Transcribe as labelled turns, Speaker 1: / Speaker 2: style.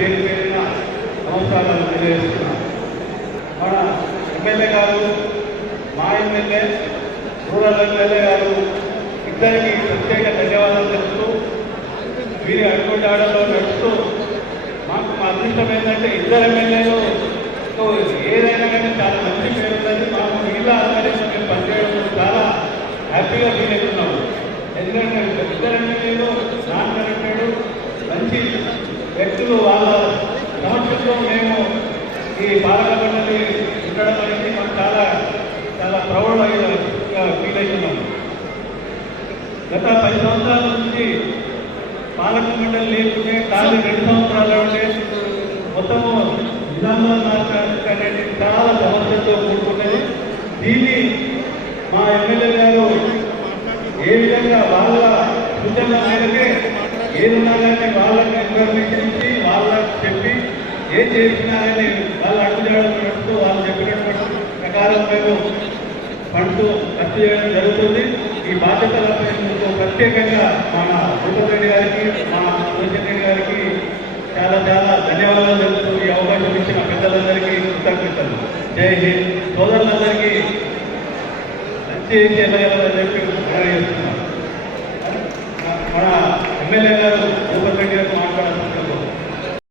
Speaker 1: నమస్కారాలు తెలియజేస్తున్నాను మన ఎమ్మెల్యే గారు మా ఎమ్మెల్యే రూరల్ ఎమ్మెల్యే గారు ఇద్దరికి ప్రత్యేక ధన్యవాదాలు తెలుపుతూ వీరి అటువంటి ఆడలో నడుస్తూ మాకు మా అదృష్టం ఏంటంటే ఇద్దరు ఎమ్మెల్యేలు ఏదైనా కానీ చాలా మంచి పేరు ఉన్నది మాకు మిగతా ఆధారంగా మేము పనిచేయడం చాలా హ్యాపీగా ఫీల్ అవుతున్నాము ఎందుకంటే ఇద్దరు ఎమ్మెల్యేలు నాన్ కనెక్టెడ్ మంచి వ్యక్తులు వాళ్ళ సమక్షంలో మేము ఈ పాలక మండలి ఉండడం అనేది మాకు చాలా చాలా ప్రౌడ్ ఫీల్ అవుతున్నాం గత పది సంవత్సరాల నుంచి పాలక మండలి లేకుంటే ఖాళీ రెండు సంవత్సరాలు ఉంటే మొత్తము నిజామాబాద్ రాష్ట్రానికి అనేది చాలా సమస్యతో కూడుకున్నది. దీన్ని మా ఎమ్మెల్యే గారు ఏ విధంగా వాళ్ళ సూచన మేరకే ఏదున్నా కానీ వాళ్ళకి ఇన్ఫర్మేషన్ ఇచ్చి వాళ్ళకి చెప్పి ఏం చేసినారని వాళ్ళు అడుగుజాడలు నడుస్తూ వాళ్ళు చెప్పినటువంటి ప్రకారం మేము ఫండ్స్ ఖర్చు చేయడం జరుగుతుంది. ఈ బాధ్యతలపై ప్రత్యేకంగా మన భూపతి రెడ్డి గారికి మన సురేష్ రెడ్డి గారికి చాలా చాలా ధన్యవాదాలు తెలుపుతూ ఈ అవకాశం ఇచ్చిన పెద్దలందరికీ కృతజ్ఞతలు. జై హింద్. సోదరులందరికీ మంచి చేయగలని చెప్పి మనం మన ఎమ్మెల్యే గారు